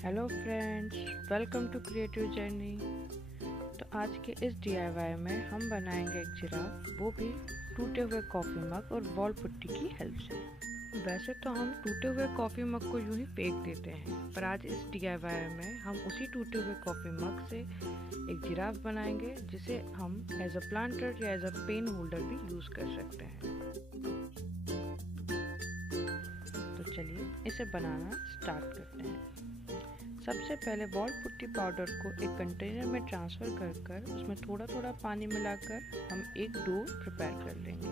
Hello friends, welcome to creative journey. तो आज के इस DIY में हम बनाएंगे एक जिराफ, वो भी टूटे हुए कॉफ़ी मग और वॉल पुट्टी की हेल्प से। वैसे तो हम टूटे हुए कॉफ़ी मग को यूं ही फेंक देते हैं, पर आज इस DIY में हम उसी टूटे हुए कॉफ़ी मग से एक जिराफ बनाएंगे, जिसे हम एज अ प्लांटर या एज अ पेन होल्डर भी यूज़ कर सकते हैं। तो चलिए इसे बनाना स्टार्ट करते हैं। सबसे पहले वॉल पुट्टी पाउडर को एक कंटेनर में ट्रांसफ़र कर उसमें थोड़ा थोड़ा पानी मिलाकर हम एक डो प्रिपेयर कर लेंगे।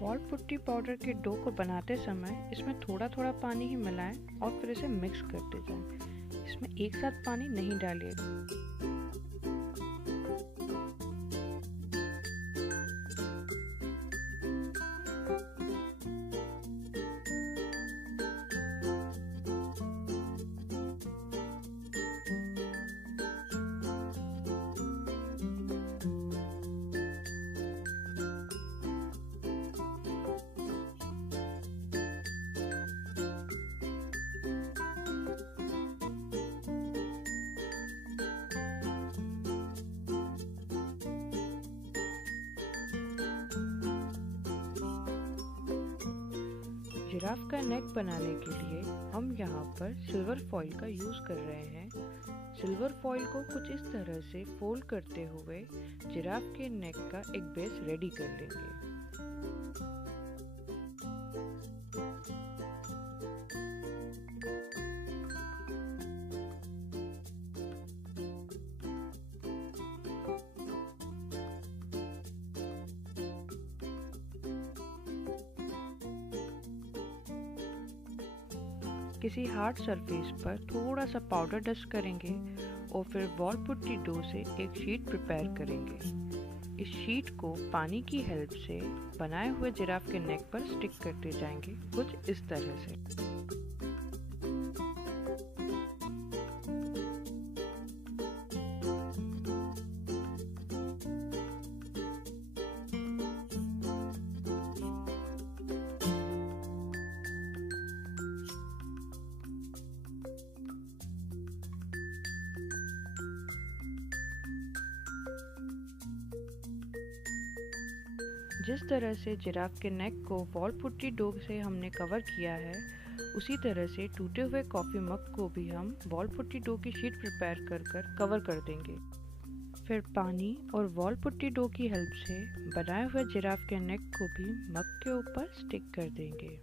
वॉल पुट्टी पाउडर के डो को बनाते समय इसमें थोड़ा थोड़ा पानी ही मिलाएं और फिर इसे मिक्स करते जाएं। इसमें एक साथ पानी नहीं डालिएगा। जिराफ का नेक बनाने के लिए हम यहाँ पर सिल्वर फॉइल का यूज़ कर रहे हैं। सिल्वर फॉइल को कुछ इस तरह से फोल्ड करते हुए जिराफ के नेक का एक बेस रेडी कर लेंगे। किसी हार्ड सरफेस पर थोड़ा सा पाउडर डस्ट करेंगे और फिर वॉल पुट्टी डो से एक शीट प्रिपेयर करेंगे। इस शीट को पानी की हेल्प से बनाए हुए जिराफ के नेक पर स्टिक करते जाएंगे, कुछ इस तरह से। जिस तरह से जिराफ के नेक को वॉल पुट्टी डो से हमने कवर किया है, उसी तरह से टूटे हुए कॉफ़ी मग को भी हम वॉल पुट्टी डो की शीट प्रिपेयर कर कवर कर देंगे। फिर पानी और वॉल पुट्टी डो की हेल्प से बनाए हुए जिराफ के नेक को भी मग के ऊपर स्टिक कर देंगे।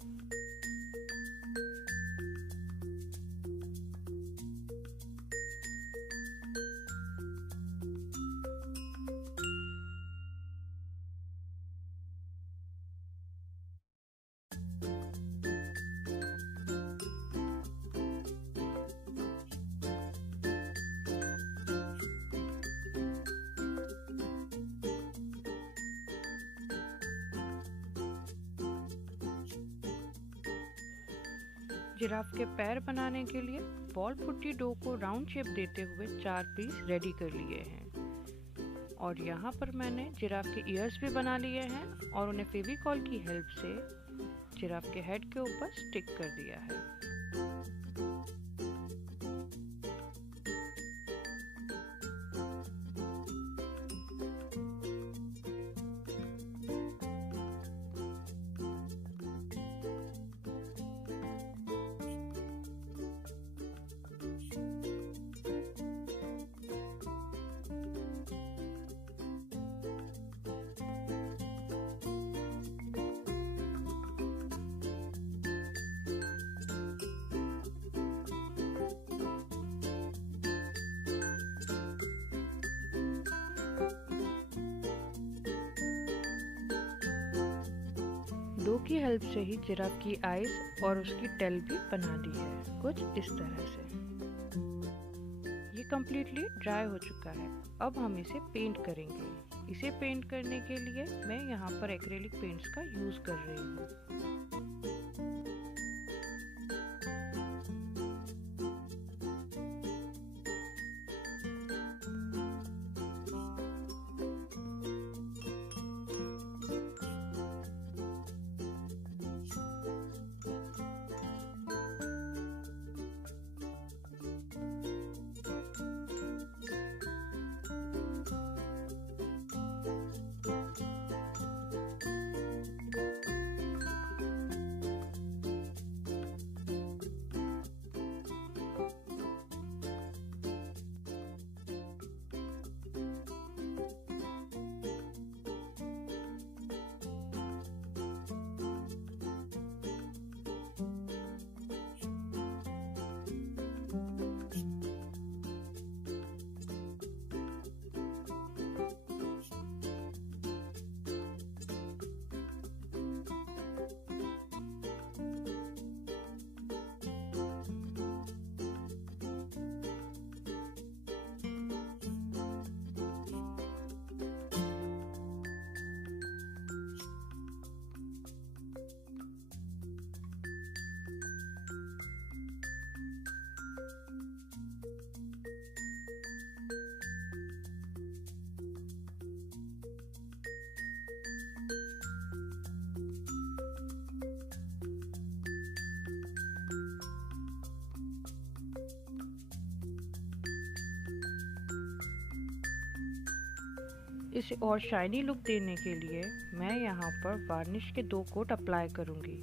जिराफ के पैर बनाने के लिए वॉल पुट्टी डो को राउंड शेप देते हुए 4 पीस रेडी कर लिए हैं। और यहाँ पर मैंने जिराफ के ईयर्स भी बना लिए हैं और उन्हें फेविकॉल की हेल्प से जिराफ के हेड के ऊपर स्टिक कर दिया है। डो की हेल्प से ही जिराफ की आईज और उसकी टेल भी बना ली है, कुछ इस तरह से। ये कम्प्लीटली ड्राई हो चुका है। अब हम इसे पेंट करेंगे। इसे पेंट करने के लिए मैं यहाँ पर एक्रेलिक पेंट्स का यूज़ कर रही हूँ। इसे और शाइनी लुक देने के लिए मैं यहाँ पर वार्निश के 2 कोट अप्लाई करूँगी।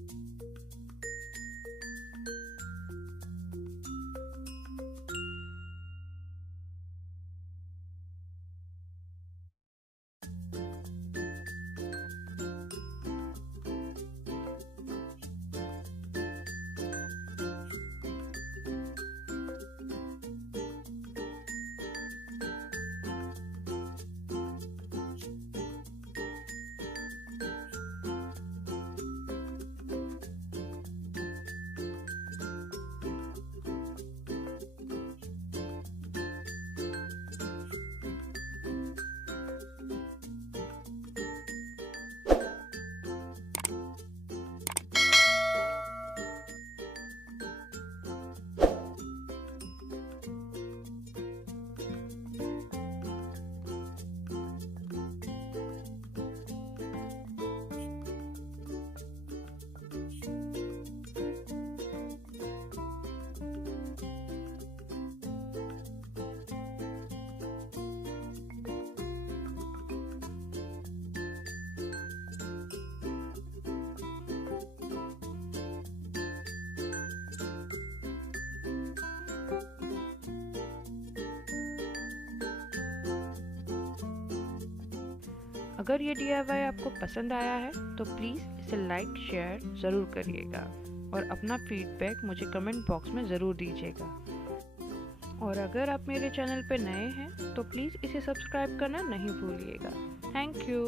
अगर ये DIY आपको पसंद आया है तो प्लीज़ इसे लाइक शेयर ज़रूर करिएगा और अपना फीडबैक मुझे कमेंट बॉक्स में ज़रूर दीजिएगा। और अगर आप मेरे चैनल पे नए हैं तो प्लीज़ इसे सब्सक्राइब करना नहीं भूलिएगा। Thank you.